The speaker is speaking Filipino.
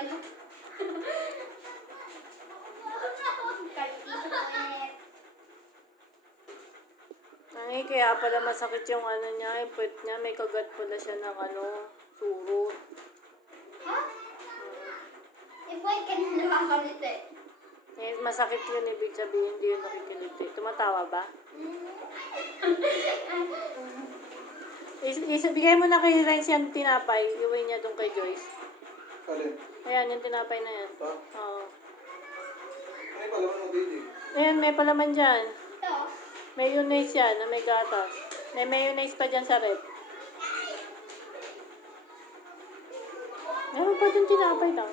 ano. Ay, kaya pala masakit yung ano niya, yung puwet niya. May kagat pala siya ng ano, surot. Ha? Boy, kanina nakakalit eh. Eh, masakit yun, ibig sabihin, hindi yun nakikiliti. Tumatawa ba? Bigay mo na kay Renz yung tinapay. Iuwi niya doon kay Joyce. Alin? Ayan, yung tinapay na yan. Ito? Oo. Ay, palaman mo dito Ayan, may palaman dyan. Ito. Mayonnaise yan, na may gatas. May mayonnaise pa dyan sa rep. Meron pa dyan tinapay lang.